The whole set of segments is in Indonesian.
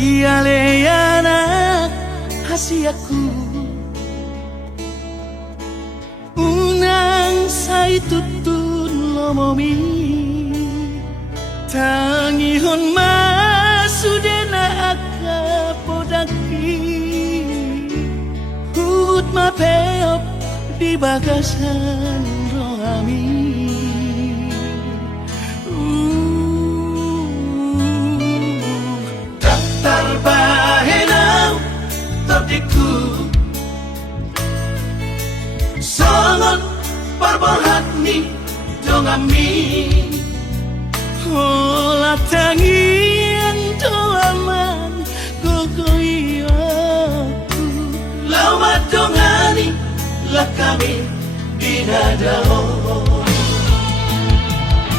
Sialeanak hasiaku unang say tutun lomomi tangihon masudena akapodaki hut mapeop di bagasan rohami Tarbahenau topdiku Songon parbohatni dongami Hola tangian doaman gogoiyaku Lawa dongani lakami dinadao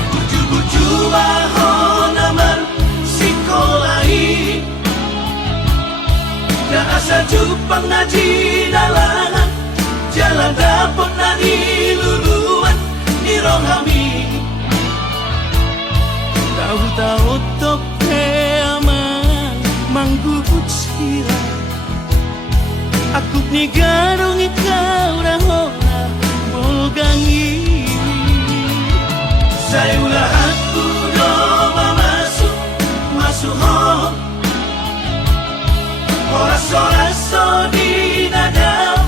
Buju-buju mahon amar sikolahi Na asa jupang na dinalangan Jalan dapot na niluluan Ni rohami Tahu-tahu tope aman Manggubut sira Aku ni garong ikaw na hona Bolgangi Sayulah aku do mamasuk Masuk hong Oras-oraso di nadao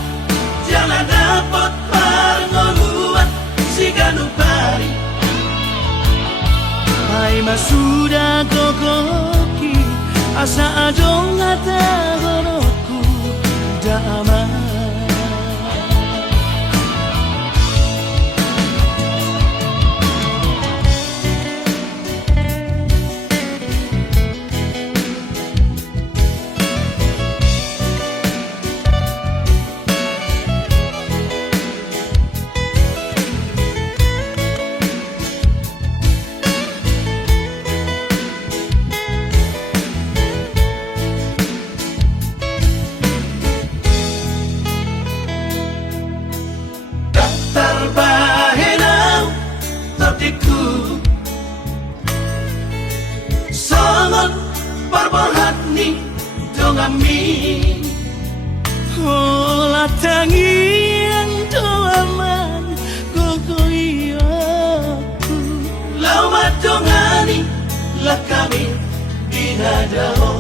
Jangan dapat pangoluan Si ganupari Hai masuda gogoki Asa adong ata goroku Dama Tarbahenau topdiku Songon parbohatni dongami Hola tangian doaman gogoiyaku Lawa dongani lakami dinadao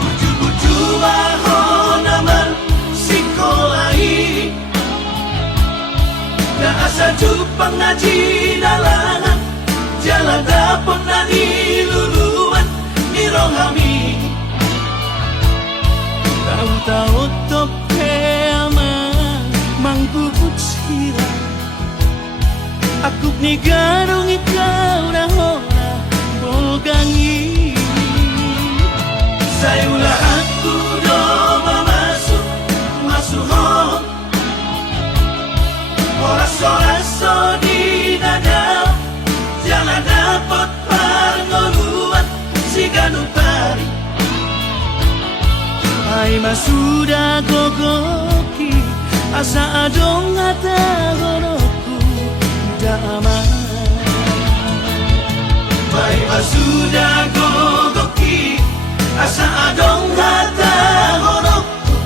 Buju-buju mahon amar sikolahi Na asa jupang na dinalangan Jalan dapot na niluluan Ni rohami Tahu-tahu tope aman Manggubut sira Aku ni garong ikaw na hona Bolgangi Sayulah aku do mamasuk Masuk hong Oras-oraso di nadao Jangan dapat pangoluan Si ganupari Hai masuda gogoki Asa adong ata goroku Dama Hai masuda gogoki Asa adong ata goroku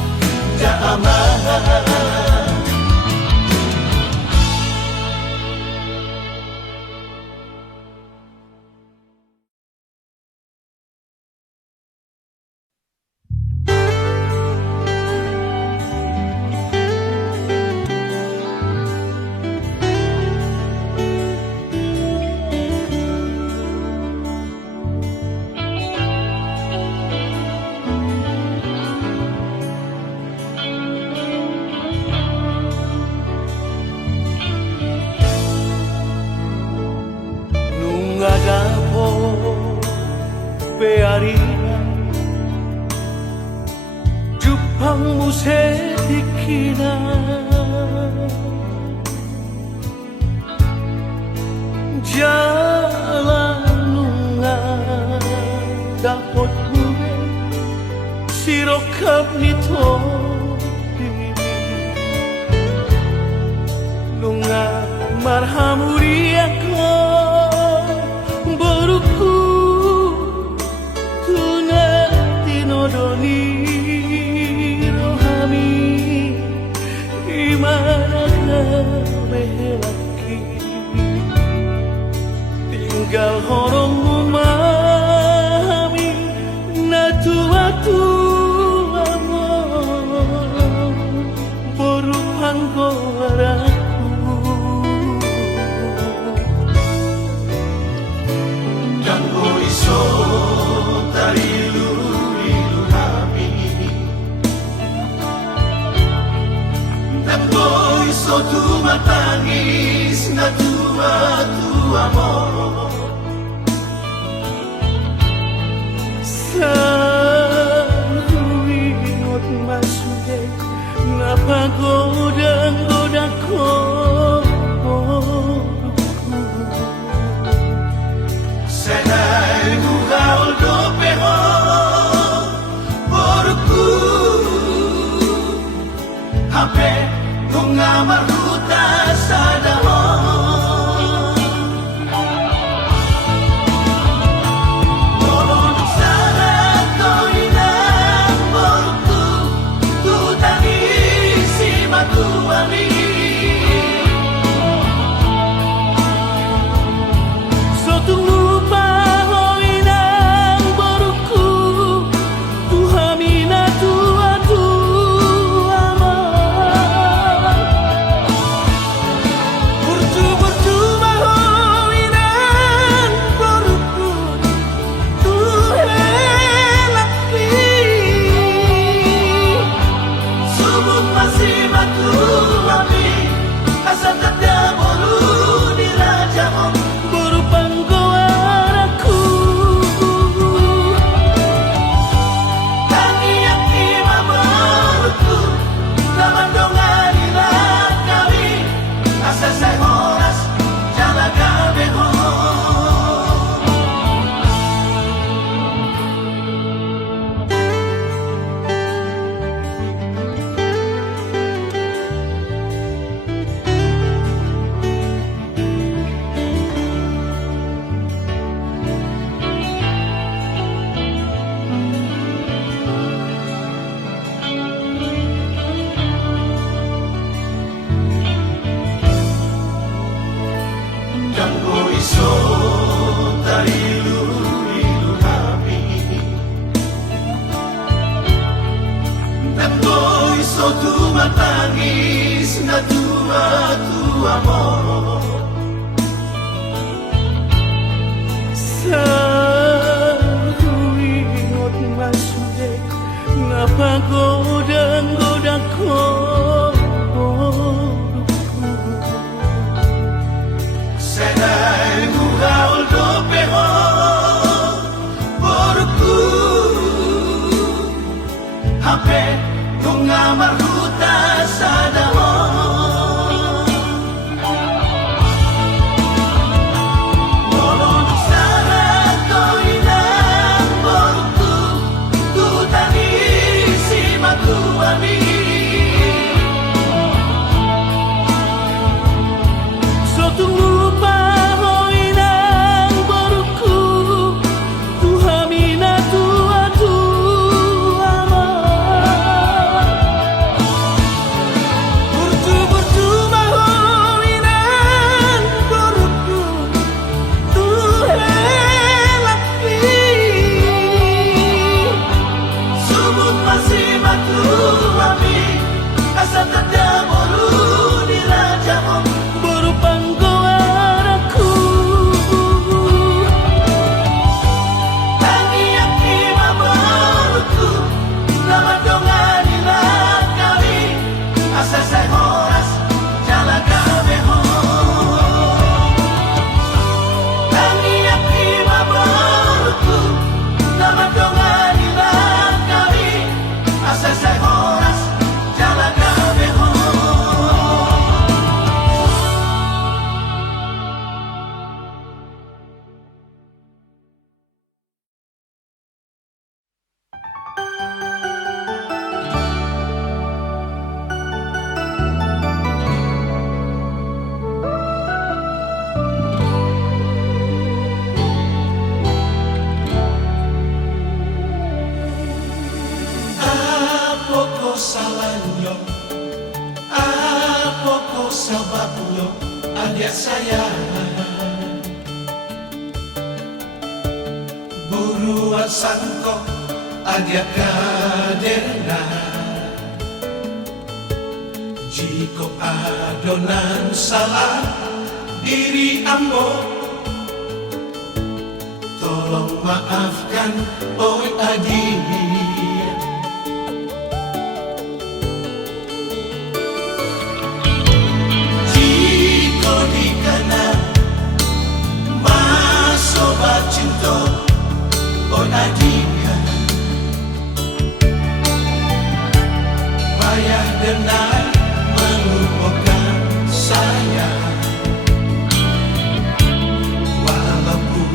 Dama Pearina Jupang musetikina Jalan lunga Dapot gue Sirokap nito Lunga marhamuri ako Boruku tinggal horong umami na tua-tua mo boruhan ko araku dan iso tarilu-lilu nami dan iso tumatangis na tua-tua mo sa huwingot masudek napagodang-goda ko sana'y gugaol do peho porku hape kung amaruta sa dahon matangis na tua-tua mo sa huwingot masudek napagodang-goda ko sana'y gugaol do peho porku hape kung amaruta sa dahon molong sana ko inang porku tutanisi matuami so tunggu paho inang porku tuhami na tua-tua mo salahnya, apa kau sebabnya, adik sayang. buat sangkok adia kaderna. Jika adonan salah diri ambo, tolong maafkan oi adia. Sobat cinta, oi adia, payah denai melupakan saya. Walaupun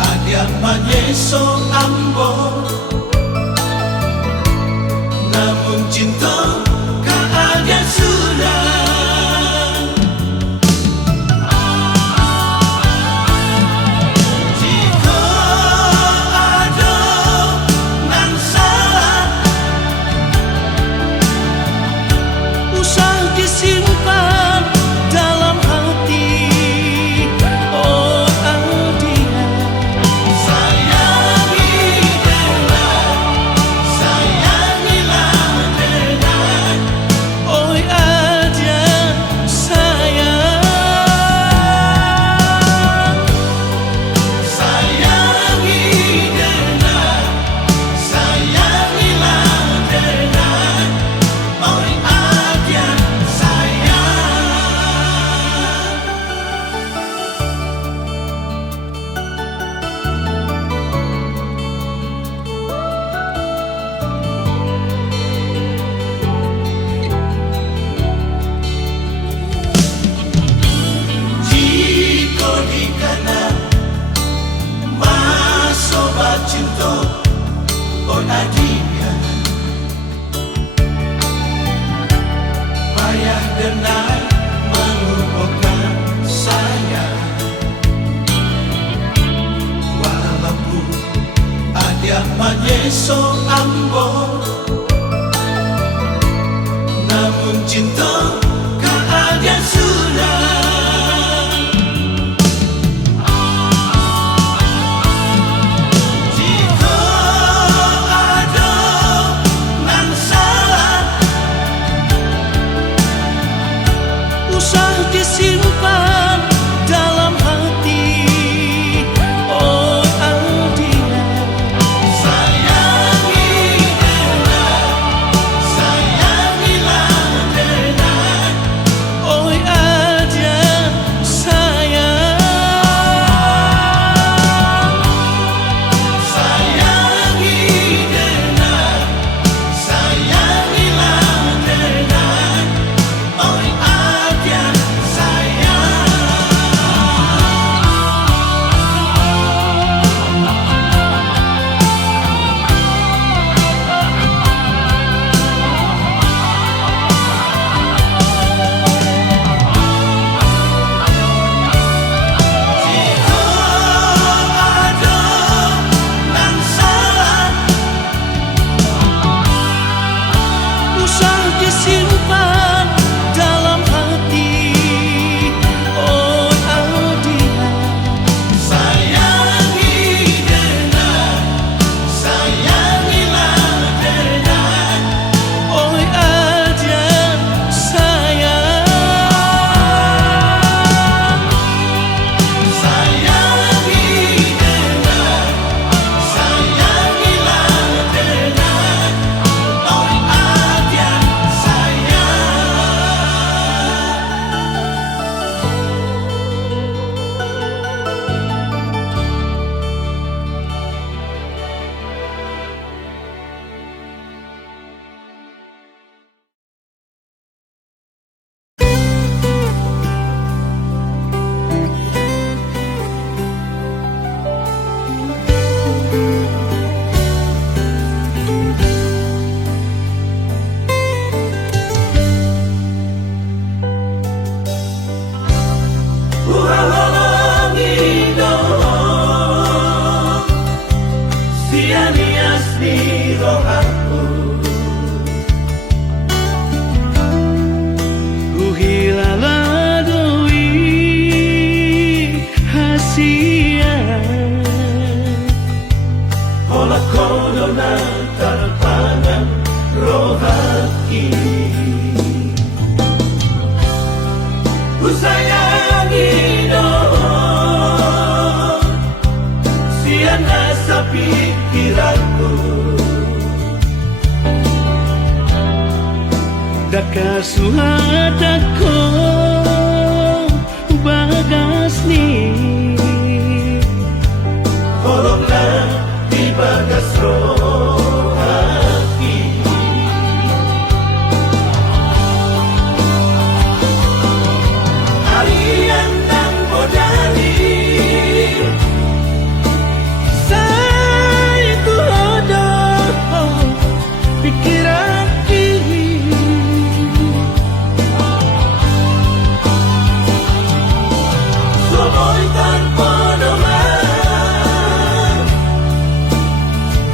adia menyesal ambo, namun cinta ka adia sudah. Cinta, oi adia, payah denai melupakan saya. Walaupun adia menyesal ambo, namun cinta ka adia sudah. Disimpan dalam hati, oh adia. Sayangi dena, sayangilah dena, Oh adia sayang. sayangi dena, sayangilah dena, oi adia sayang. Kodona terpangan roh hati. Ku sayangi dong sian asa pikiranku. Daka suhatako bagas ni Kolomlah di bagas roh hati. Harian dan bodali saya tu ada pikiran kiri Somoy tanpa doman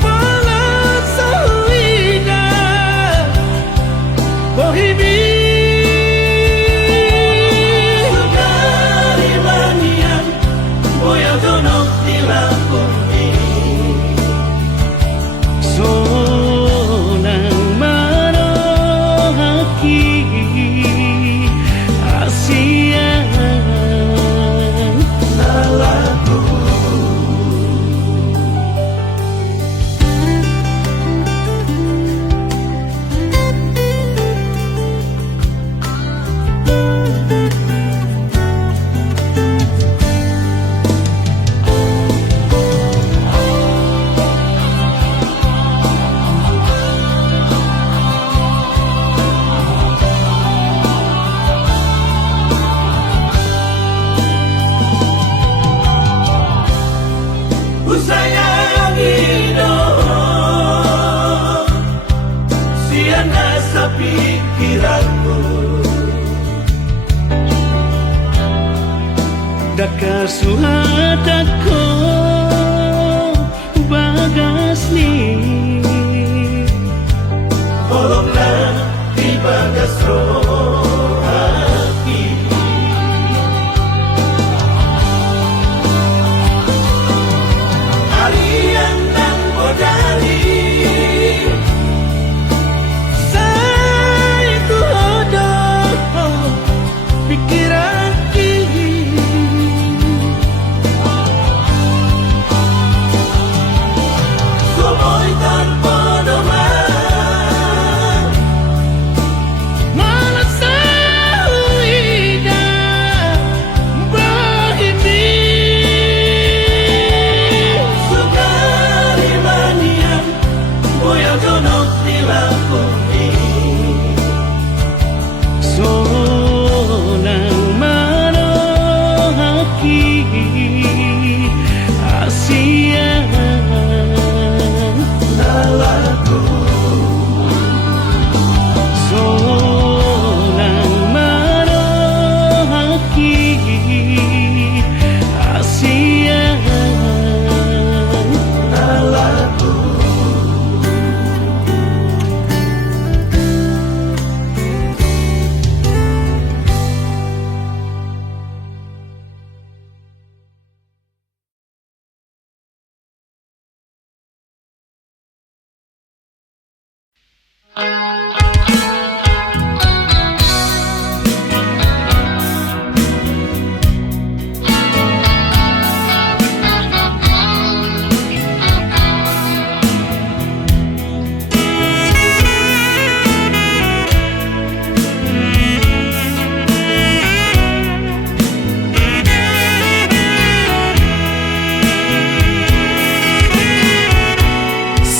Malas sahida Bohimi Sukari manian Boya donok di lakumi. Sonang marohaki Asian Salahku Ku sayangi dong sian asa pikiranku. Daka suhatako bagas ni Kolomlah di bagas roh hati. Harian dan bodali Saya tu ada pikiran kiri Somoy tanpa doman Malas sahida Bohimi Sukari manian Boya donok di lakumi. Sonang marohaki Asian Salahku Sonang marohaki Asian salahku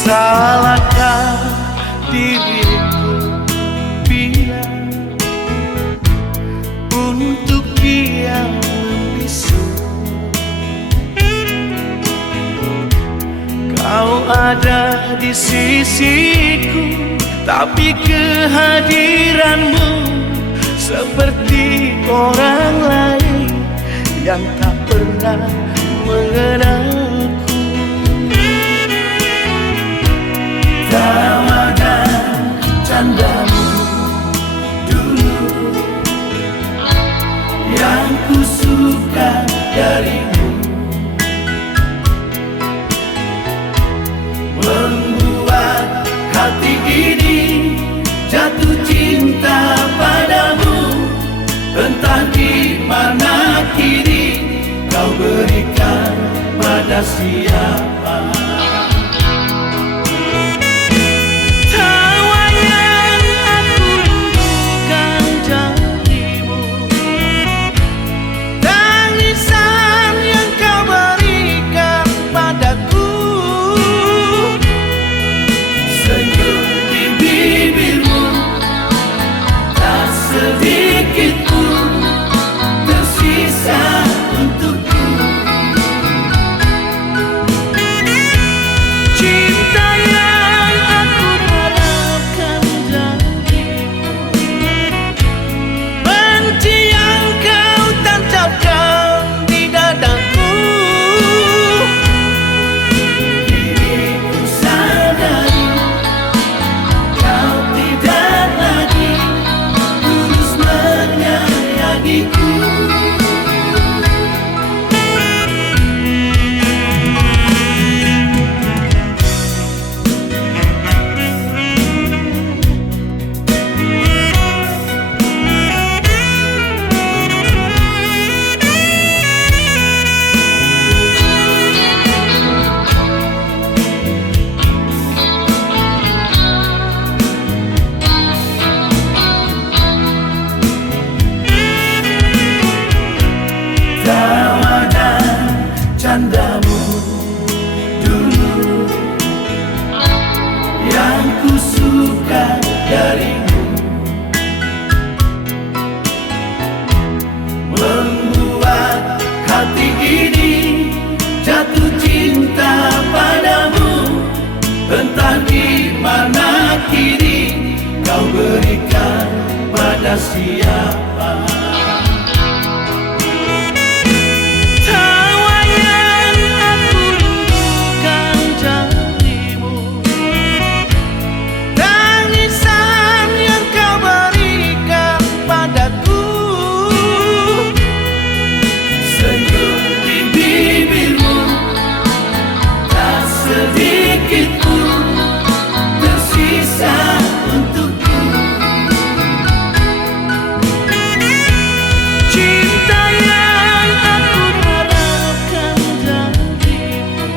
Salahkah diriku bila untuk dia membisu? Kau ada di sisiku, tapi kehadiranmu seperti orang lain yang tak pernah mengenalku. Tawa dan candamu dulu yang ku suka darimu. Entah di mana kini kau berikan pada siapa. Tawayan aku rindukan janjimu, tangisan yang kau berikan padaku, Senyum di bibirmu tak sedikit pun tersisa untukku. cinta yang aku harapkan janjimu, benci yang kau tancapkan di dadaku. Kini ku sadari kau tidak lagi tulus menyayangiku. Tawa dan candamu dulu yang ku suka darimu, membuat hati ini jatuh cinta padamu. Entah di mana kini kau berikan pada siapa. Tawayan aku rindukan janjimu, tangisan yang kau berikan padaku, Senyum di bibirmu tak sedikit pun tersisa untukku. cinta yang aku harapkan janjimu,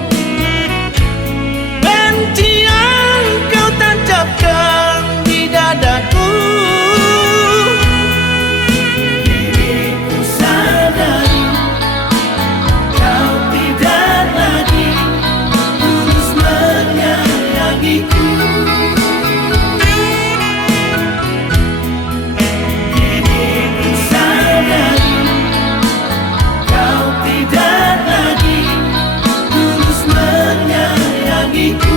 benci yang kau tancapkan di dadaku. Kini ku sadari kau tidak lagi tulus menyayangiku. Kini ku sadari kau tidak lagi tulus menyayangiku.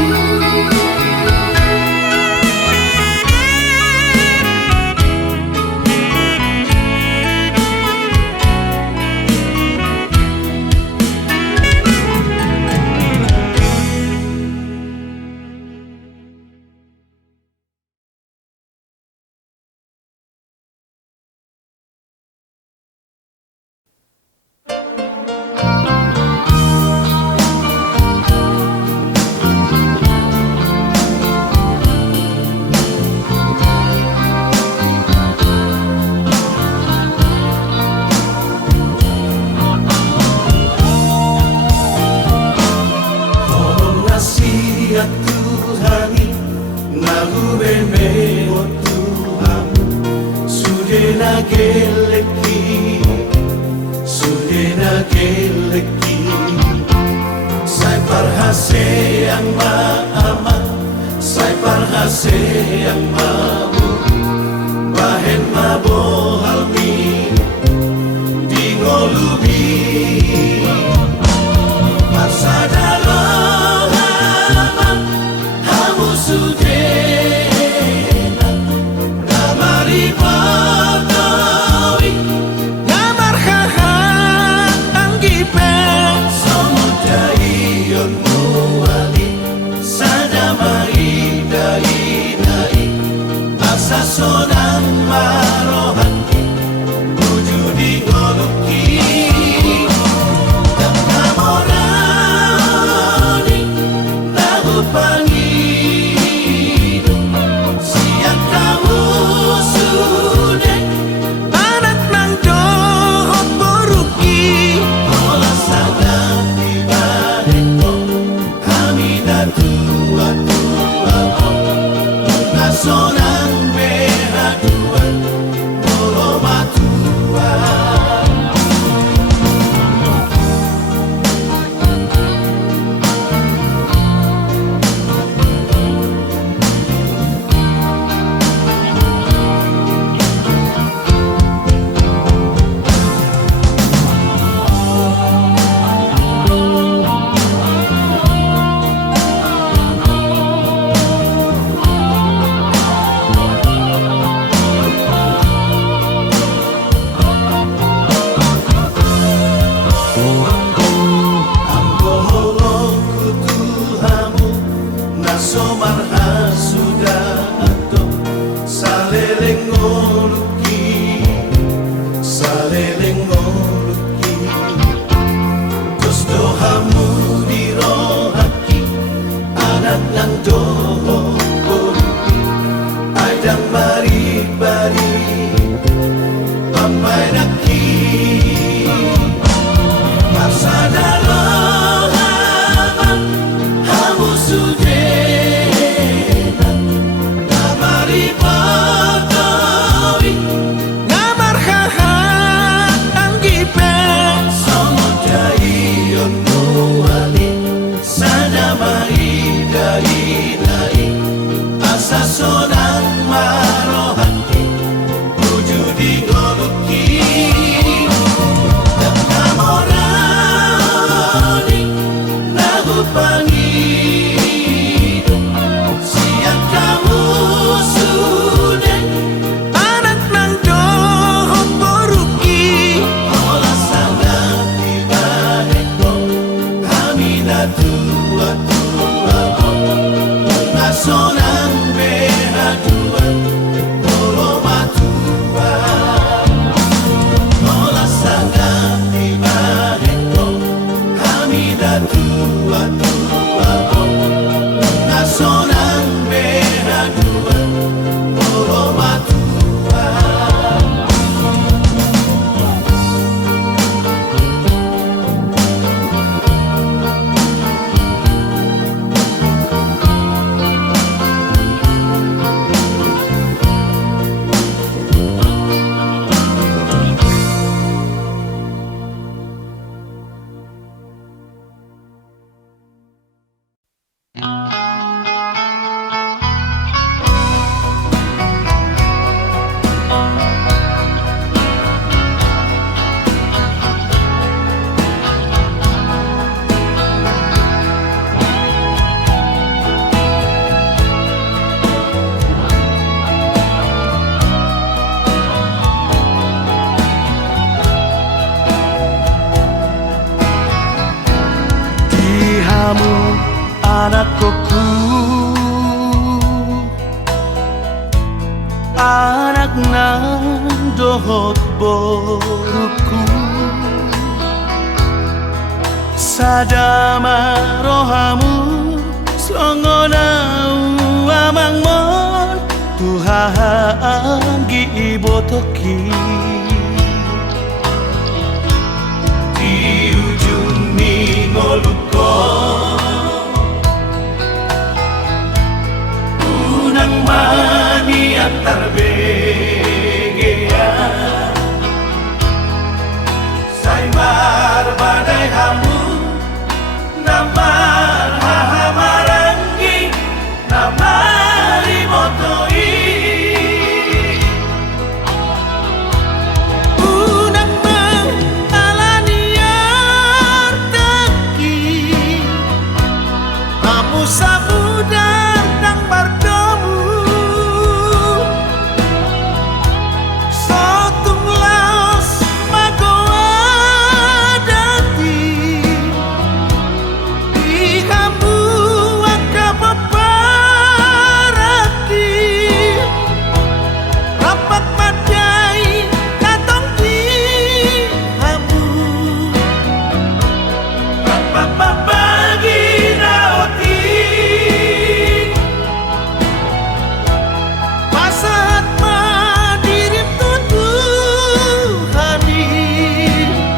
Nasihat Tuhani nagube me o Tuhan sudena geleki sai parhase yang maamat sai parhase yang mabu bahen mabohal mi di ngolubi Pasada hamu sudena namari patawi Namar hahat anggipe Samudaion muali sadamai dai asa sonang marohan ngoluki terus dohamu dirohaki anak nang doho ngoluki adang bari-bari pamai naki masa dalam hamu sudena namari pagawi Ngamar haha anggipe Songo jai onuali Sadamai dari asa sonang marohati wujudi goluki dan namorani nagu pangido siang kamu sudah anak nang doho poruki olah sana tiba-tiba kami tua sonang behadua polo matua olah sana tiba-tiba kami tua sonang behadua polo matua Dihamu anakku anak nang dohot boruku sadama rohamu slongonau amangmon Tuhan ibotoki di ujung ningoluko unang mani antar begea saimar badai hamu namar hahamarangi namari motoi unang alaniar taki kamu samudar nang bardomu sotung laos magoa dati di kamu akapaparaki rapat madai datang di kamu pagi naoti pasat madirim tutuhani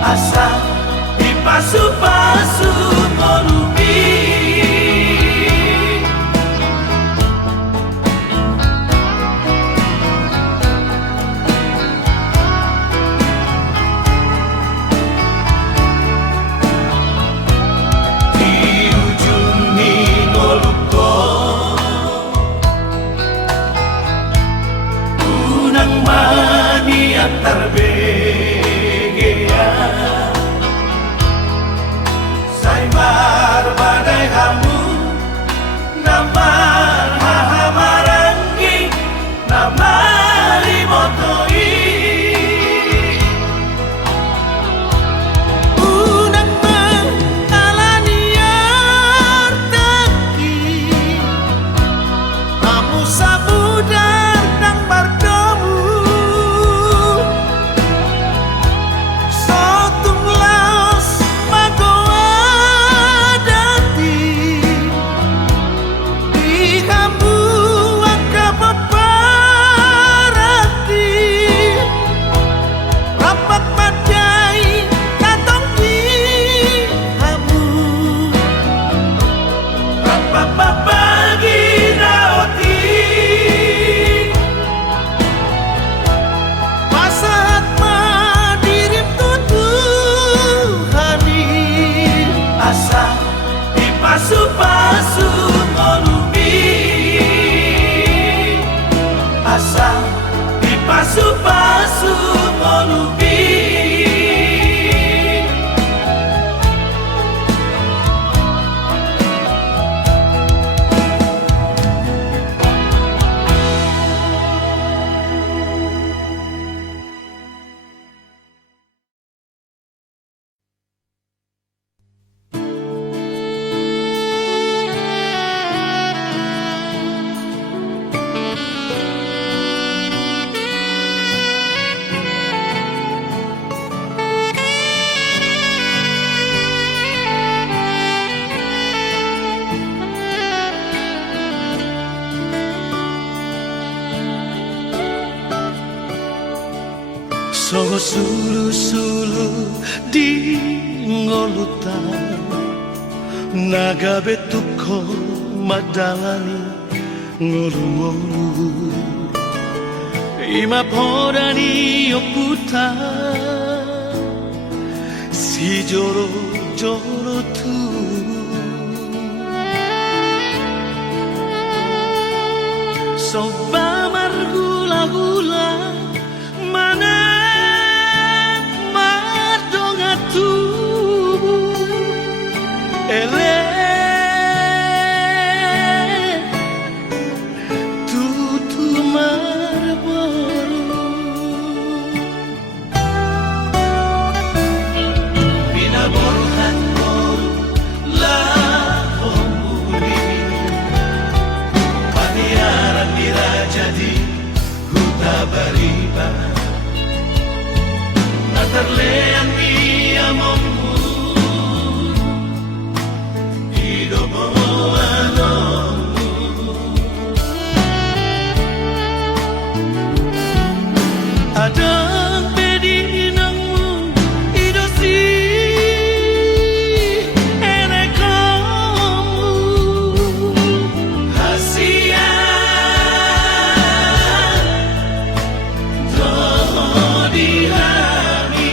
asa di pasu-pasu molubi di ujung ningoluko unang mani antar begea saimar badai hamu namar hahamarangi namari motoi unang alaniar taki kamu samudar nang bardomu Songo sulu-sulu di ngolutan Naga betuko madalani ngolu-ngolu Ima podani oputa Si joro-joro tu Soba margula-gula Mana madongatu Ele Tutu marboru Bina borhat kol La homuli Paniaran dirajadi Huta bariba Natarlean mi amormu Hidup alonmu Adang bedinangmu Idosi enekomu Hasia Dodi hami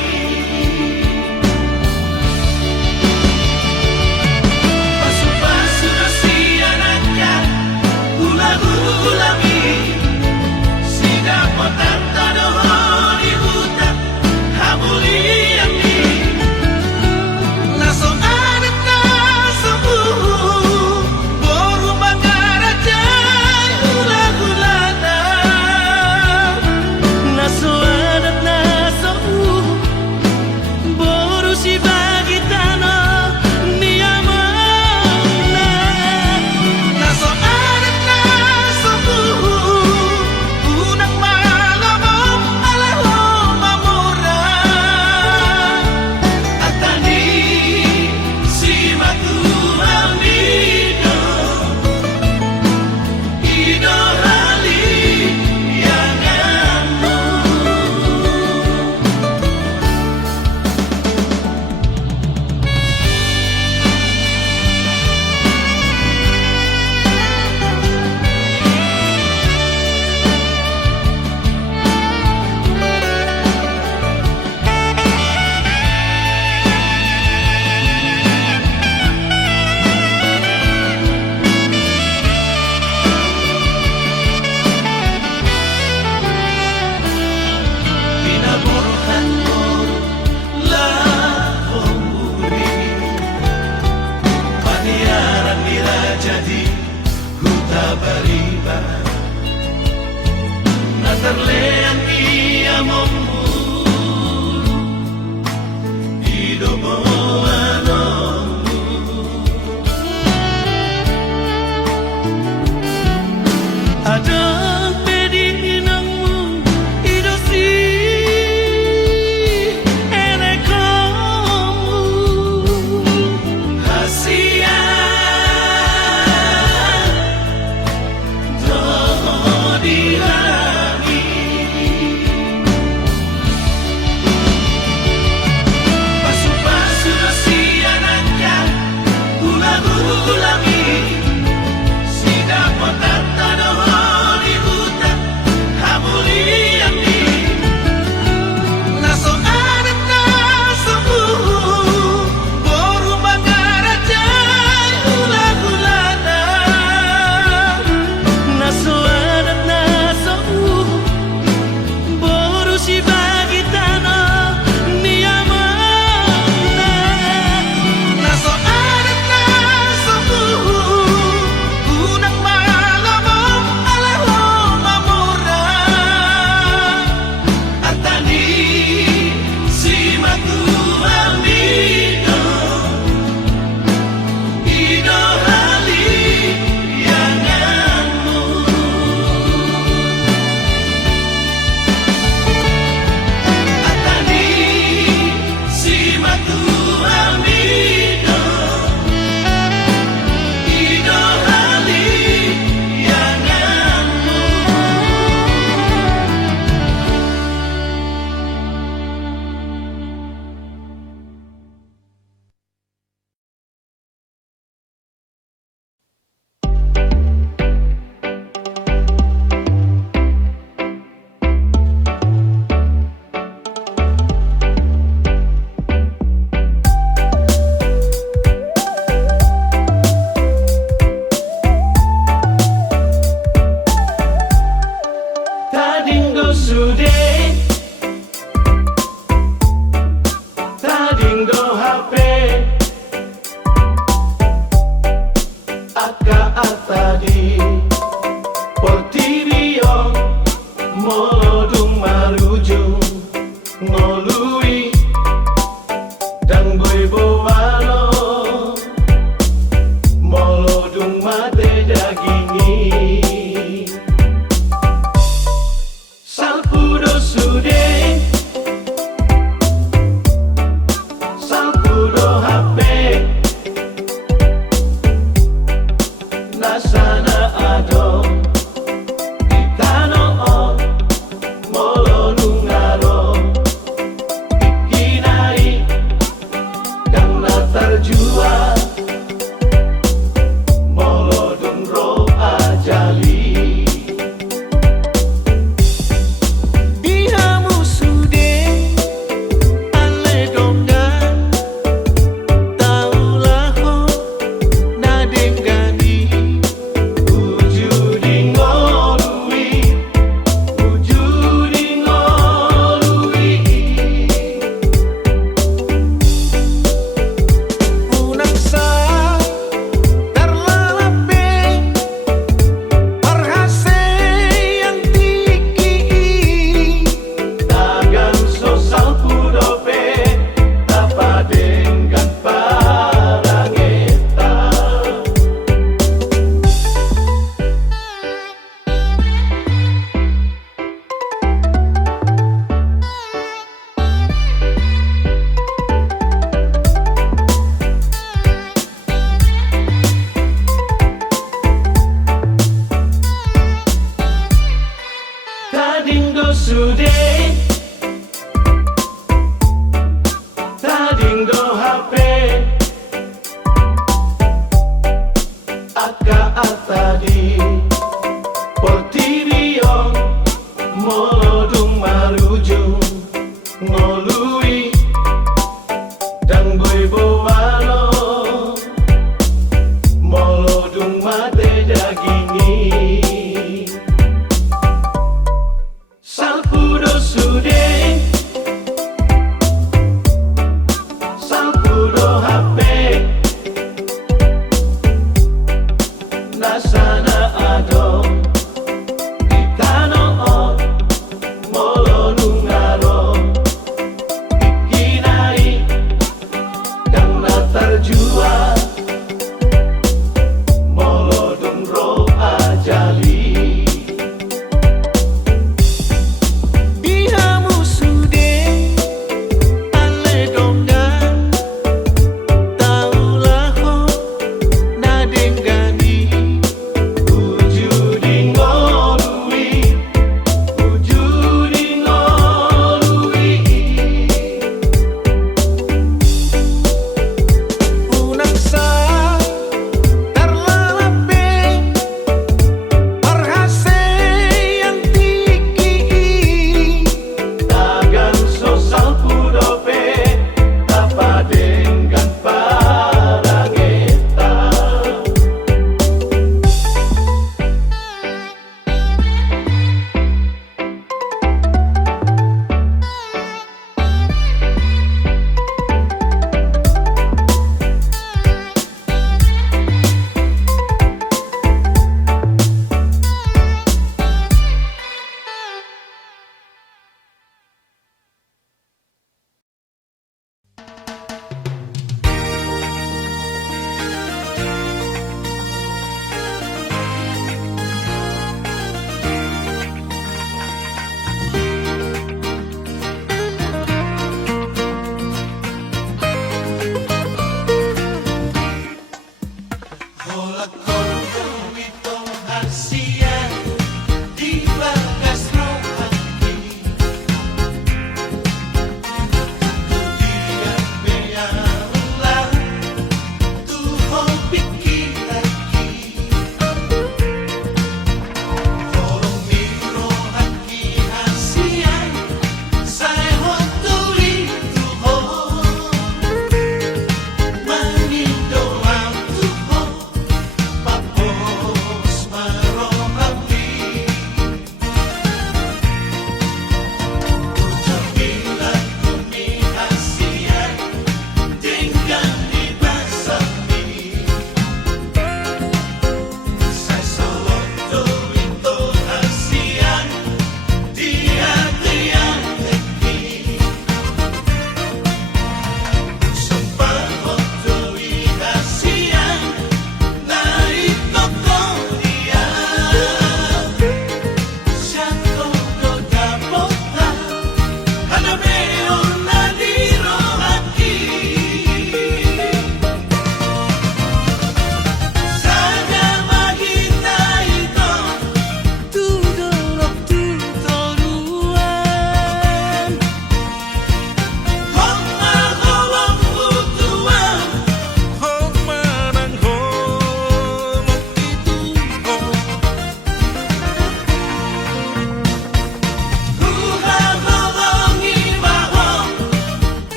Sui Dang boy bowalo Molo dung mate dagingi Salpudo sude Salpudo hape Nasana ado Itano o Molo nungaro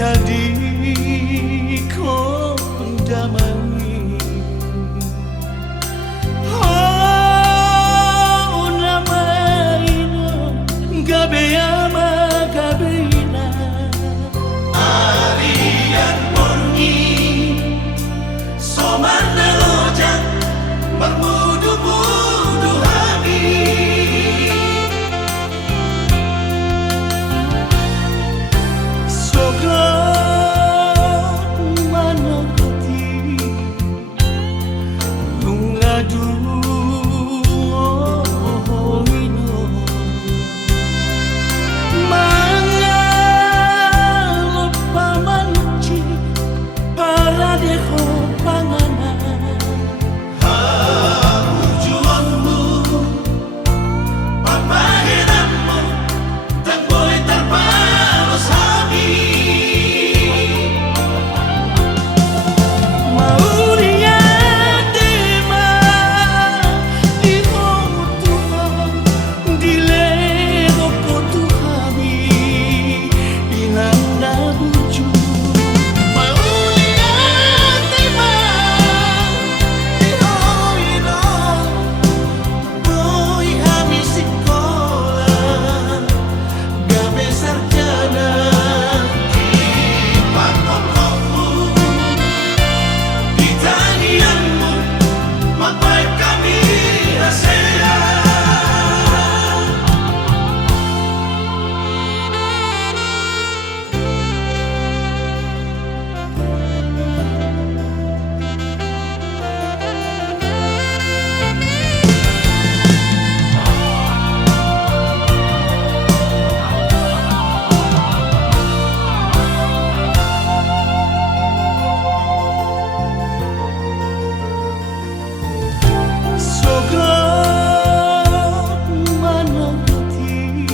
tadi kau damai. Oh namaina gabeama gabeina Arian murni Somana lojang Bermudu-mudu hami Soga manakoti Lungadu ino Manga lupa manci Para deho panganan Tujuanmu Pagpahirapmu Tak boleh terbalas habis Mauria tema di Tuhan di lego Tuhan inanda buju Mauria tema di hoino boy habis sekolah gabe sarjana Pagpapakmu Di tanianmu Magbaik kami rasanya Soga manakoti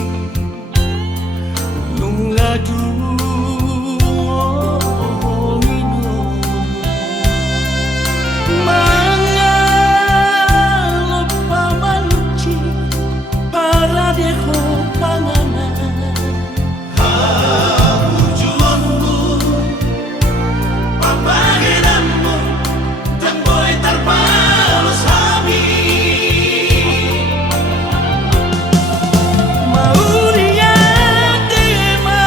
lungadu ino Manga lupa manci para deho panganan Tujuanmu Pagpahirapmu Tak boleh terbalas habis Mauria tema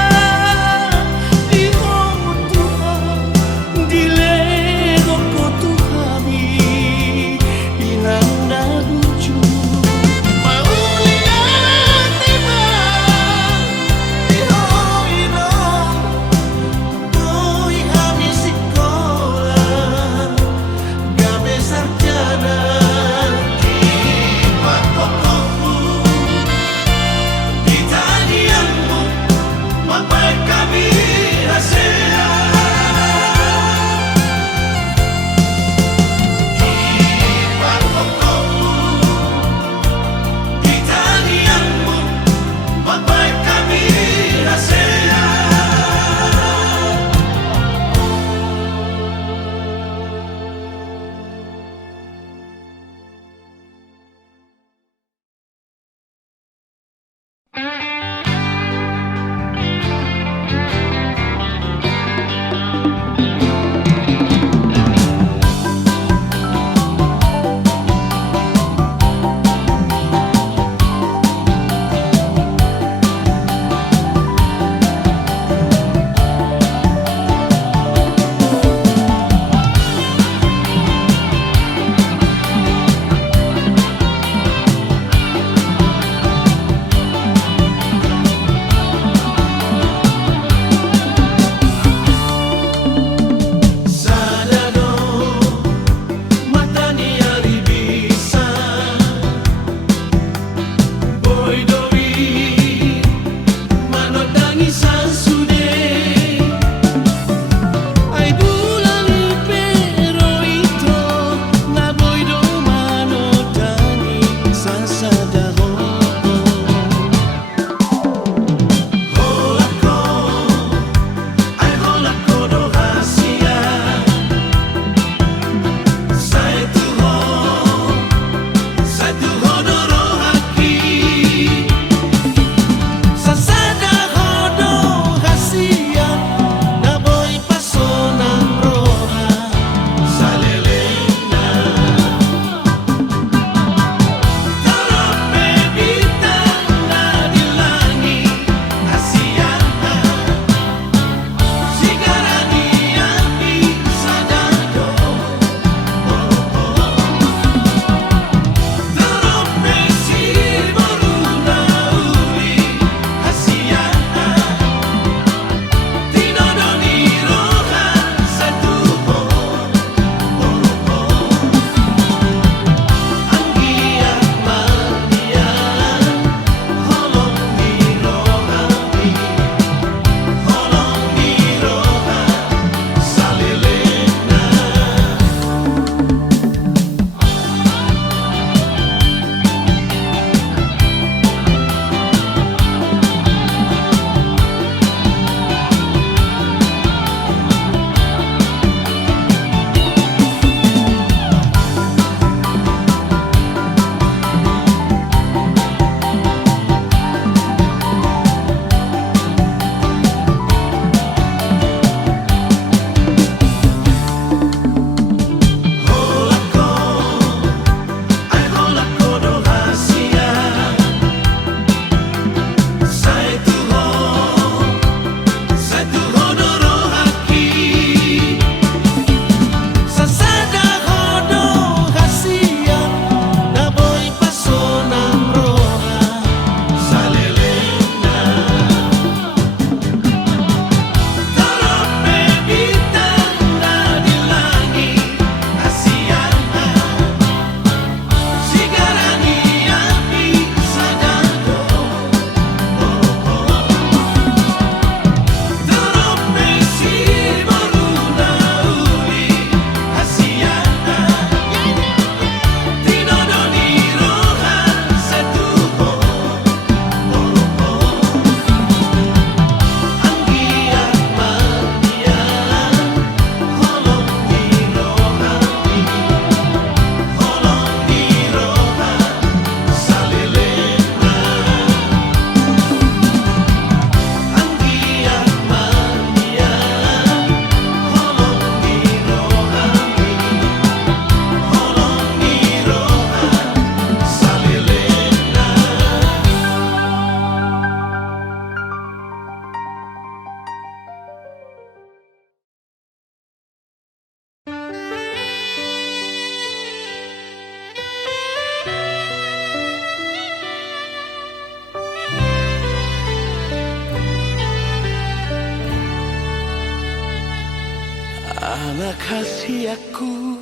Anak kasih aku,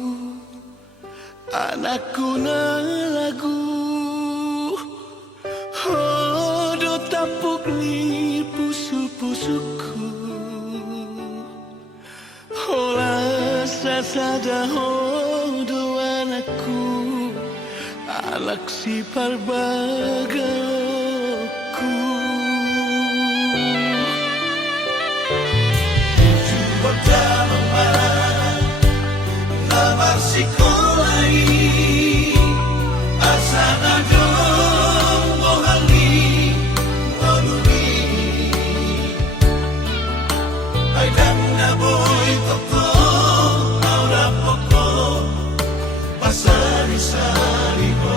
anakku na lagu. Hodo tapuk ni pusu-pusuku. Hola sasada hodo anakku, anak si parbagaku. Jumpa mama lamar sikolai asana dong mohali molumi aidang na boy toko aura poko pasari-sari ho.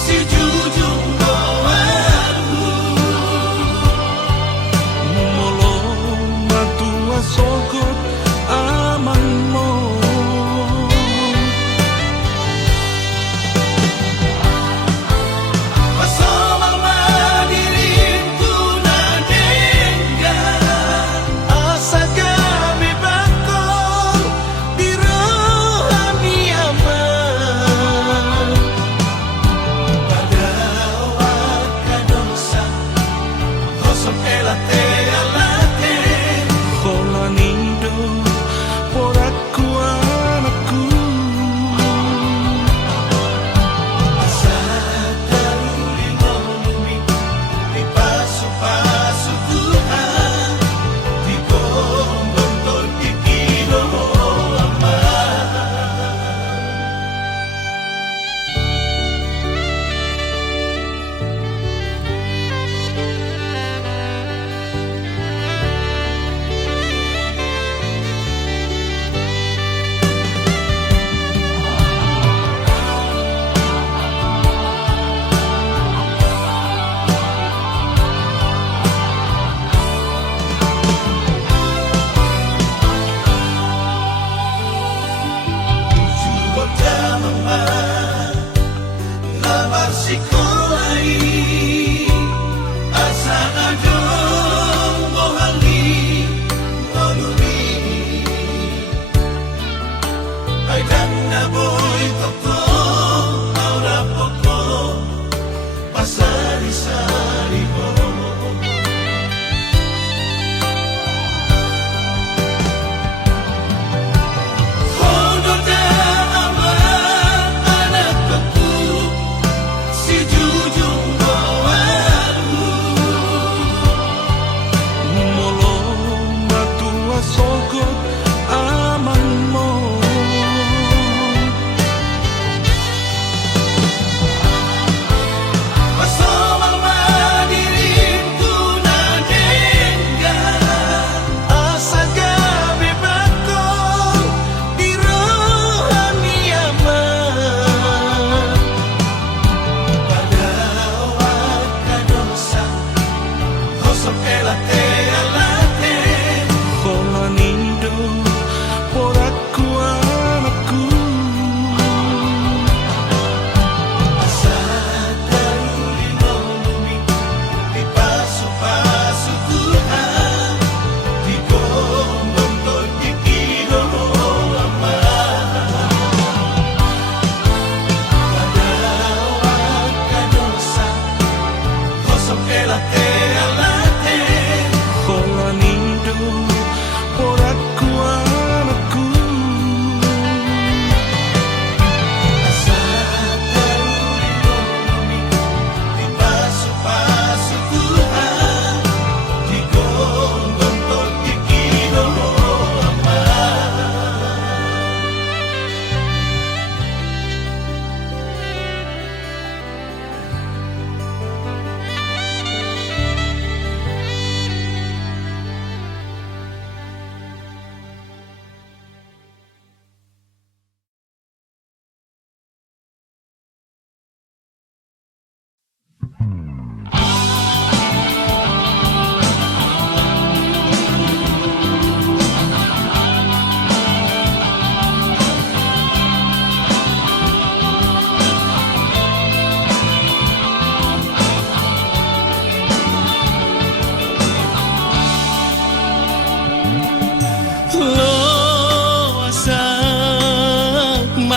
Si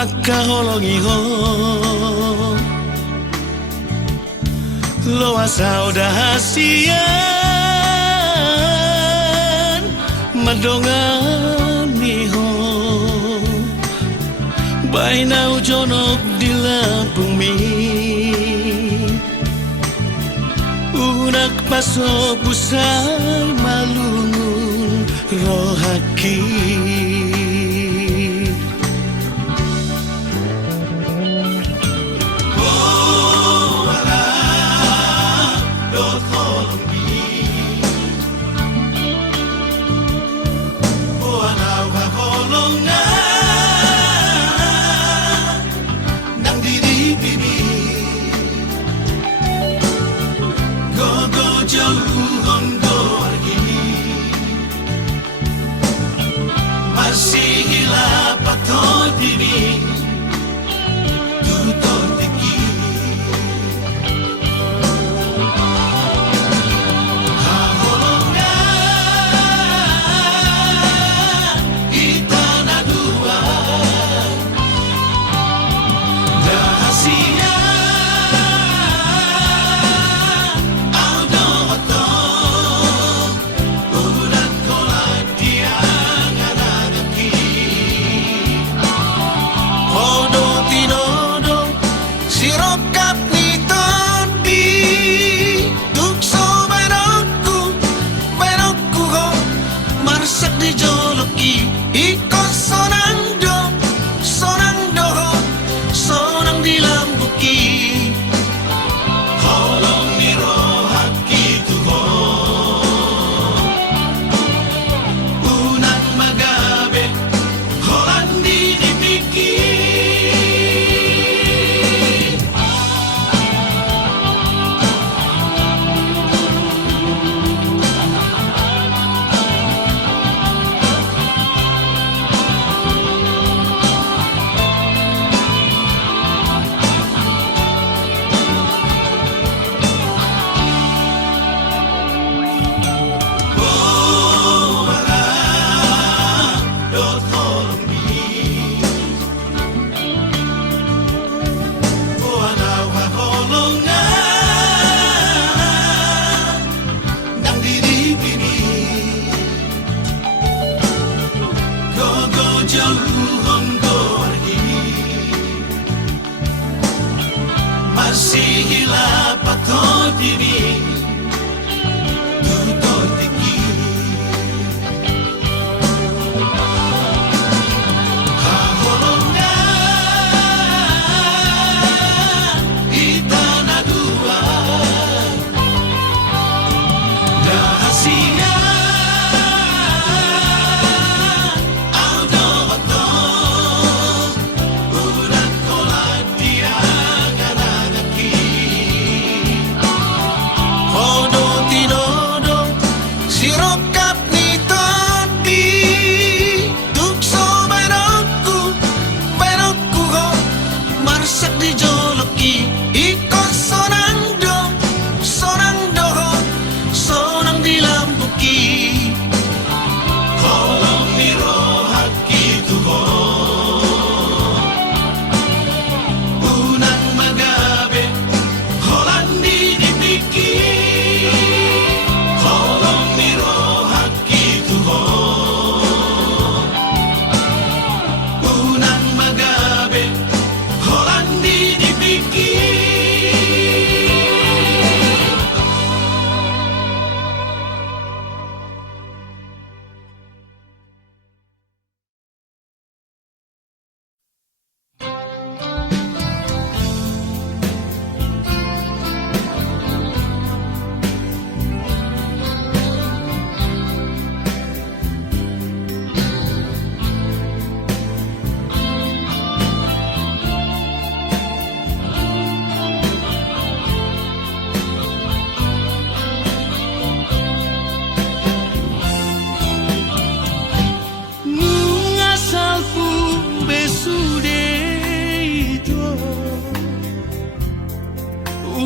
maka holongi ho lo asau dahasian madongani ho bainau jonok di Lampung mi unak paso pusai malungun rohaki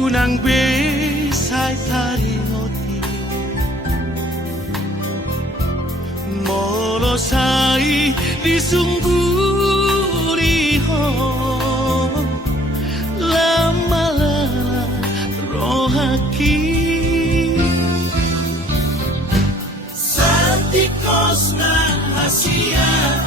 unang besay tarimoti molosai disungguri ho rahasia